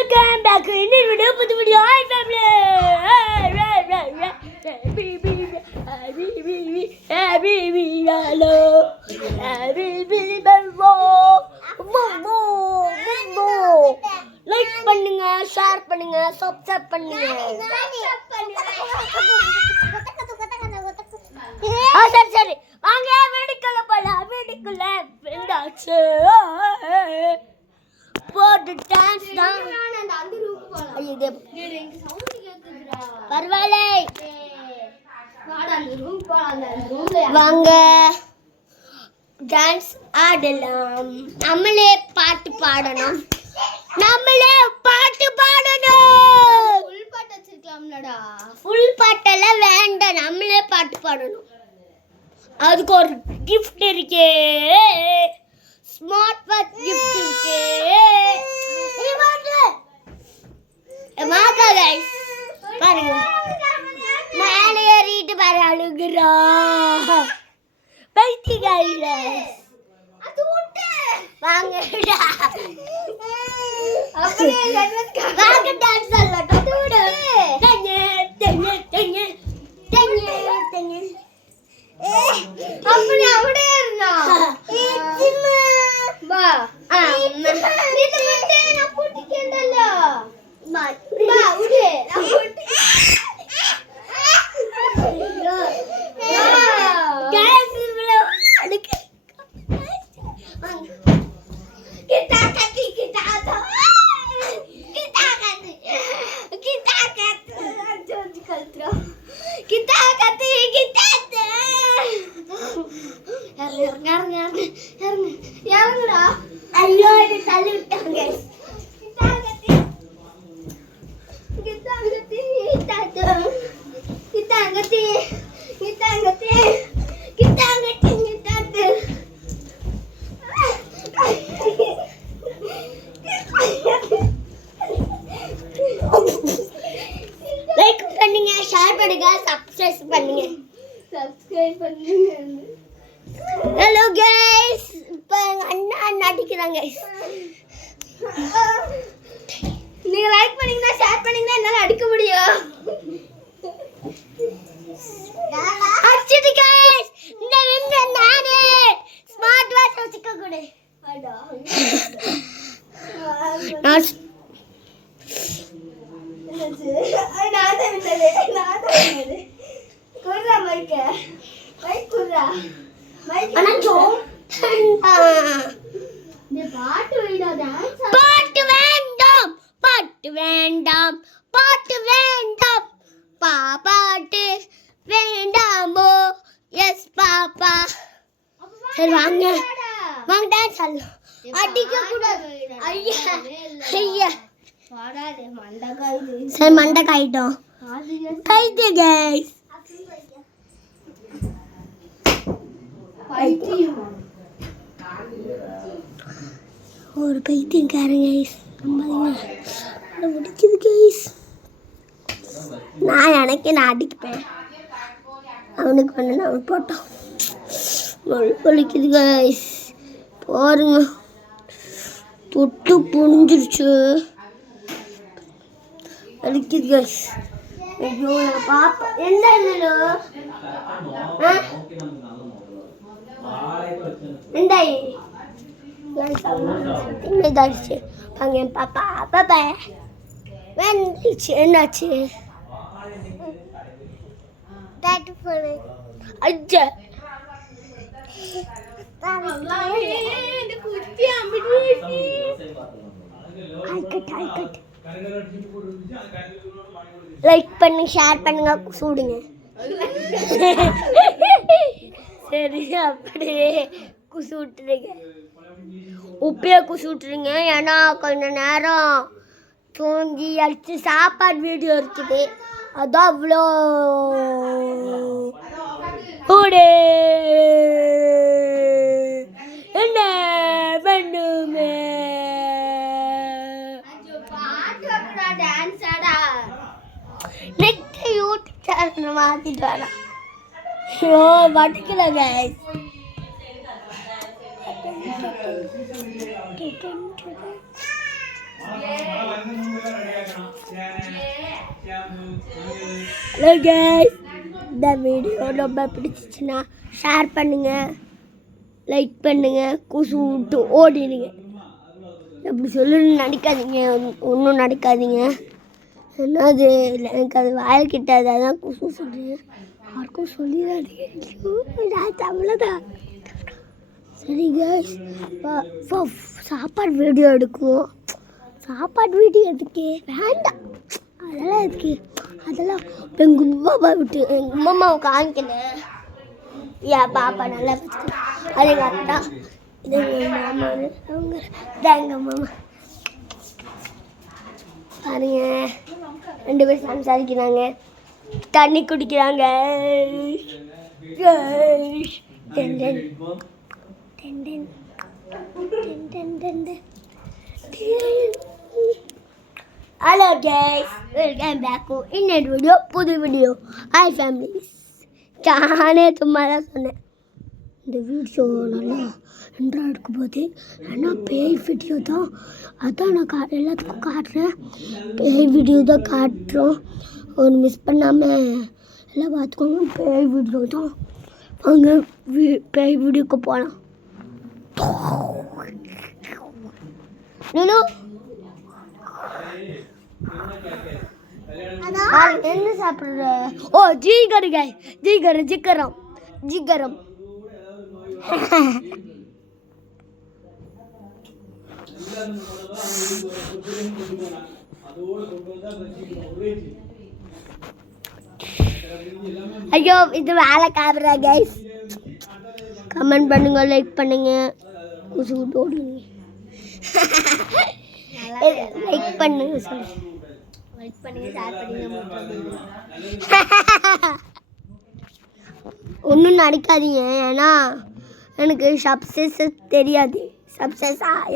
Welcome back to another video. Put the video on family. Hello. Like பண்ணுங்க, share பண்ணுங்க, subscribe பண்ணுங்க. சரி வாங்க வீடியோக்குள்ள போலாம். வீடியோக்குள்ள வெந்தாச்சு. போடு டான்ஸ் தான். அந்த ரூம் போலாம். ஐயோ இங்க சவுண்ட் கேக்குதுடா. பரவாயில்லை. வாடா அந்த ரூம் போலாம். அந்த ரூம்ல வாங்க டான்ஸ் ஆடலாம். நம்மளே பாட்டு பாடணும். ஃபுல் பாட்டு வச்சிருக்கலாம்லடா. ஃபுல் பாட்டெல்லாம் வேண்டாம். நம்மளே பாட்டு பாடணும். அதுக்கு ஒரு gift இருக்கே. ஸ்மார்ட் வாட்ச் gift இருக்கே. மாக்கா गाइस பாருங்க. மேலே ஏறிட்டு பாரு அழுகுறா. பைத்தி गाइस. அது விட்டு வாங்கடா. அப்படியே வாங்க டான்ஸ் ஆடலாம். தூடு. தங்க. அப்படி அப்படியே இருந்தா. வா. இது விட்டு நான் போட்டுக்கேன்டல. வா உடே. நான் போட்டு. गाइस இதுல அழுக்கு. kita kati. Iறங்குடா. ஐயோ இது தள்ளி விட்டாங்க गाइस. லைக் பண்ணுங்க, ஷேர் பண்ணுங்க, சப்ஸ்கிரைப் பண்ணுங்க. Hello guys. இப்போ அண்ணா நடிக்கிறாங்க गाइस. நீங்க லைக் பண்ணீங்கன்னா ஷேர் பண்ணீங்கன்னா என்னால அடிக்க முடியும். அடிச்சிட்டு गाइस. இந்த வீடியோ நானே ஸ்மார்ட் வாட்ச் வச்சுக்க கூட. அடா. நான் குர்ரா மைக்க. மைக் குர்ரா. மைக் அண்ணா ஜோ. இந்த பாட்டு வேண்டாம். டான்ஸ் பாட்டு வேண்டாம். பாட்டு வேண்டாம். பாட்டு வேண்டாமோ. Yes papa. சரி வாங்க டான்ஸ் ஆடலாம். அடிக்க கூடாது. ஐயா வாடாதே மண்டகாயிடு. சரி மண்டகாயிட்டோம். கைது गाइस. பைத்தியம். ஒரு பைத்தியக்காரன் गाइस. ரொம்ப முடிக்குது गाइस. நான் அடிப்பேன். அவனுக்கு பண்ண அவன் போட்டோம். வலிக்குது गाइस. பாருங்க தொட்டு புனிஞ்சிருச்சு. வலிக்குது गाइस. ஐயோ பாப்பா என்ன இல்லோ. எந்தாய் என்னதாச்சு அங்க பாப்பா வந்துச்சு. என்னாச்சு டாட்டு போடு. அஜ்ஜா இந்த குட்டி அம்பிடுச்சி. ஹைகட். லைக் பண்ணுங்க, ஷேர் பண்ணுங்க, சூடுங்க. சரி அப்படியே குசு விட்டுருங்க. உப்பையே குசு விட்டுருங்க. ஏன்னா கொஞ்ச நேரம் தூங்கி அடிச்சு சாப்பாடு வீடியோ இருக்குது. அதான் அவ்வளோ கூடு. என்ன பண்ணுமே நெக்ஸ்ட் யூடியூப் சேனல் மாற்றிட்டு வரேன். ஐயோ வடிக்கல गाइस. ஹலோ கைஸ், இந்த வீடியோ ரொம்ப பிடிச்சிச்சுன்னா ஷேர் பண்ணுங்க, லைக் பண்ணுங்க, குசு விட்டு ஓடிடுங்க. அப்படி சொல்லணும்னு நினைக்காதீங்க, ஒன்றும் நினைக்காதீங்க. ஏன்னா அது எனக்கு அது வாய்க்கிட்ட அதான் குசு சொல்கிறேன். யாருக்கும் சொல்லிடாதீங்க, அவ்வளோதான். சரி கைஸ், சாப்பாடு வீடியோ எடுக்குவோம். சாப்பாடு வீடியோ எதுக்கு வேண்டாம், அதெல்லாம் எதுக்கு, அதெல்லாம் எங்கள் உமாவை விட்டு எங்கள் உமாவை காமிக்கணும். ஏன் பாப்பா நல்லா வச்சுக்கணும். அது எங்கள் அத்தா, இது எங்கள் மாமா, அவங்க இதான் எங்கள் மாமா. பாருங்க, 2 பேர் சம்சாரிக்கிறாங்க, தண்ணி குடிக்கிறாங்க. Hello guys, welcome back to இன்னொரு வீடியோ, புது வீடியோ. ஹாய் ஃபேமிலிஸ், நானே சும்மா தான் சொன்னேன். இந்த வீடியோ நல்லா நன்றாக இருக்கும் போது, ஏன்னா பேய் வீடியோ தான், அதான் நான் எல்லாத்துக்கும் காட்டுறேன். பேய் வீடியோ தான் காட்டுறோம், ஒரு மிஸ் பண்ணாமல் எல்லாம் பார்த்துக்கோங்க. பேய் வீடியோ தான், வாங்க பேய் வீடியோக்கு போகலாம். என்ன சாப்பிடுற? ஓ ஜிகரம். ஐயோ, இது வேலை காட்டுறா கைஸ். கமெண்ட் பண்ணுங்க, லைக் பண்ணுங்க, குசு ஓடுங்க. லைக் பண்ணுங்க, ஷேர் பண்ணுங்க. ஒன்றும் நடிக்காதீங்க, ஏன்னா எனக்கு சப்சஸ் தெரியாது.